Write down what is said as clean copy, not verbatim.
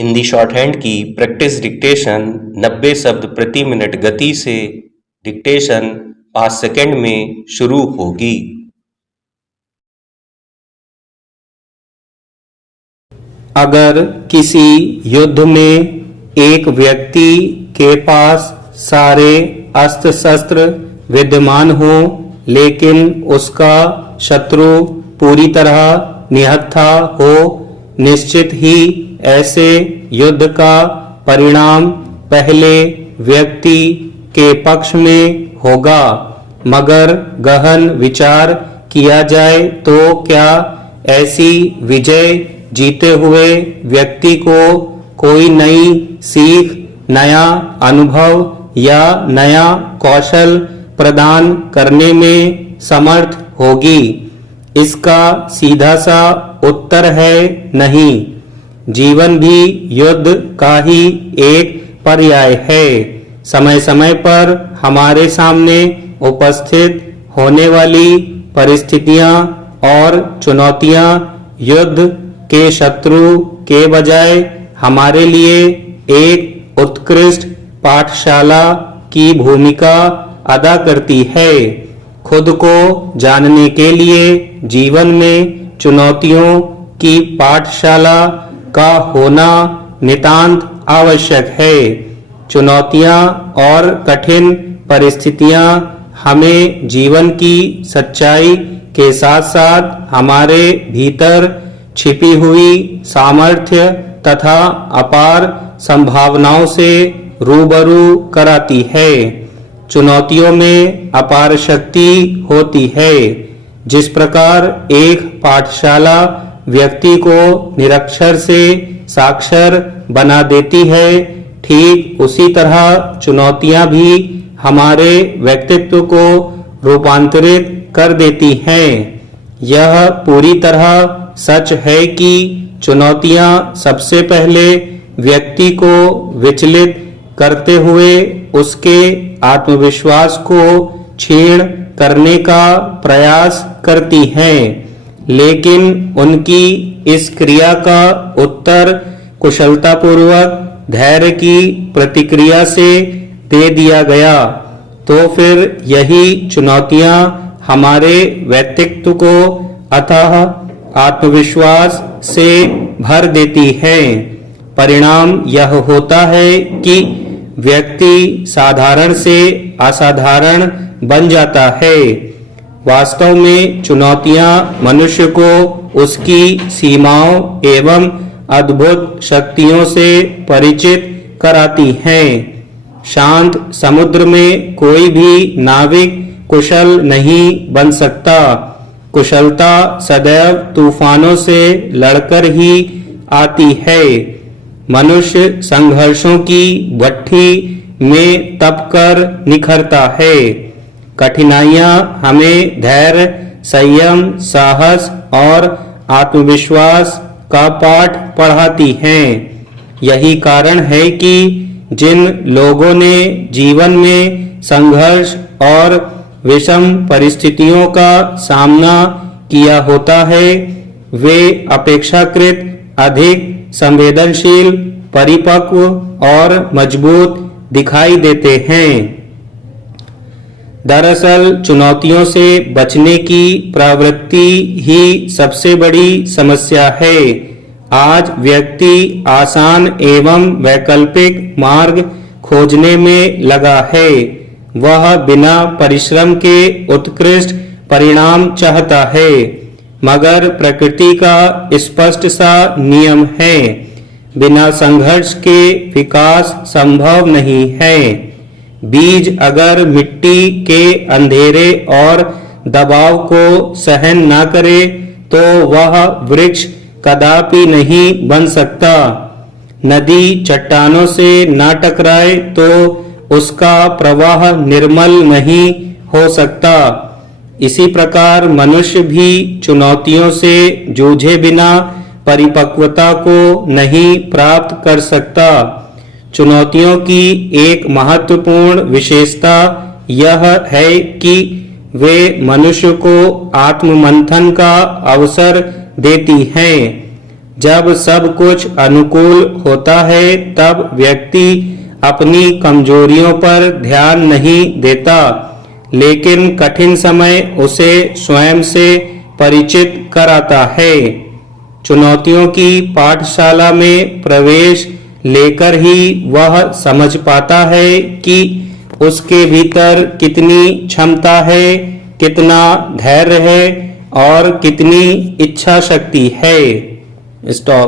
Hindi short hand की practice dictation 90 शब्द प्रति मिनट गति से डिक्टेशन 5 सेकंड में शुरू होगी। अगर किसी युद्ध में एक व्यक्ति के पास सारे अस्त्र शस्त्र विद्यमान हो लेकिन उसका शत्रु पूरी तरह निहत्था हो, निश्चित ही ऐसे युद्ध का परिणाम पहले व्यक्ति के पक्ष में होगा। मगर गहन विचार किया जाए तो क्या ऐसी विजय जीते हुए व्यक्ति को कोई नई सीख, नया अनुभव या नया कौशल प्रदान करने में समर्थ होगी? इसका सीधा सा उत्तर है नहीं। जीवन भी युद्ध का ही एक पर्याय है। समय समय पर हमारे सामने उपस्थित होने वाली परिस्थितियां और चुनौतियां युद्ध के शत्रु के बजाय हमारे लिए एक उत्कृष्ट पाठशाला की भूमिका अदा करती है। खुद को जानने के लिए जीवन में चुनौतियों की पाठशाला का होना नितांत आवश्यक है। चुनौतियां और कठिन परिस्थितियां हमें जीवन की सच्चाई के साथ साथ हमारे भीतर छिपी हुई सामर्थ्य तथा अपार संभावनाओं से रूबरू कराती है। चुनौतियों में अपार शक्ति होती है। जिस प्रकार एक पाठशाला व्यक्ति को निरक्षर से साक्षर बना देती है, ठीक उसी तरह चुनौतियां भी हमारे व्यक्तित्व को रूपांतरित कर देती हैं। यह पूरी तरह सच है कि चुनौतियां सबसे पहले व्यक्ति को विचलित करते हुए उसके आत्मविश्वास को क्षीण करने का प्रयास करती हैं, लेकिन उनकी इस क्रिया का उत्तर कुशलतापूर्वक धैर्य की प्रतिक्रिया से दे दिया गया तो फिर यही चुनौतियां हमारे व्यक्तित्व को अथाह आत्मविश्वास से भर देती हैं। परिणाम यह होता है कि व्यक्ति साधारण से असाधारण बन जाता है। वास्तव में चुनौतियां मनुष्य को उसकी सीमाओं एवं अद्भुत शक्तियों से परिचित कराती हैं। शांत समुद्र में कोई भी नाविक कुशल नहीं बन सकता। कुशलता सदैव तूफानों से लड़कर ही आती है। मनुष्य संघर्षों की भट्ठी में तपकर निखरता है। कठिनाइयां हमें धैर्य, संयम, साहस और आत्मविश्वास का पाठ पढ़ाती हैं। यही कारण है कि जिन लोगों ने जीवन में संघर्ष और विषम परिस्थितियों का सामना किया होता है, वे अपेक्षाकृत अधिक संवेदनशील, परिपक्व और मजबूत दिखाई देते हैं। दरअसल चुनौतियों से बचने की प्रवृत्ति ही सबसे बड़ी समस्या है। आज व्यक्ति आसान एवं वैकल्पिक मार्ग खोजने में लगा है। वह बिना परिश्रम के उत्कृष्ट परिणाम चाहता है, मगर प्रकृति का स्पष्ट सा नियम है, बिना संघर्ष के विकास संभव नहीं है। बीज अगर मिट्टी के अंधेरे और दबाव को सहन न करे तो वह वृक्ष कदापि नहीं बन सकता। नदी चट्टानों से न टकराए तो उसका प्रवाह निर्मल नहीं हो सकता। इसी प्रकार मनुष्य भी चुनौतियों से जूझे बिना परिपक्वता को नहीं प्राप्त कर सकता। चुनौतियों की एक महत्वपूर्ण विशेषता यह है कि वे मनुष्य को आत्ममंथन का अवसर देती हैं। जब सब कुछ अनुकूल होता है तब व्यक्ति अपनी कमजोरियों पर ध्यान नहीं देता, लेकिन कठिन समय उसे स्वयं से परिचित कराता है। चुनौतियों की पाठशाला में प्रवेश लेकर ही वह समझ पाता है कि उसके भीतर कितनी क्षमता है, कितना धैर्य है और कितनी इच्छा शक्ति है। स्टॉप।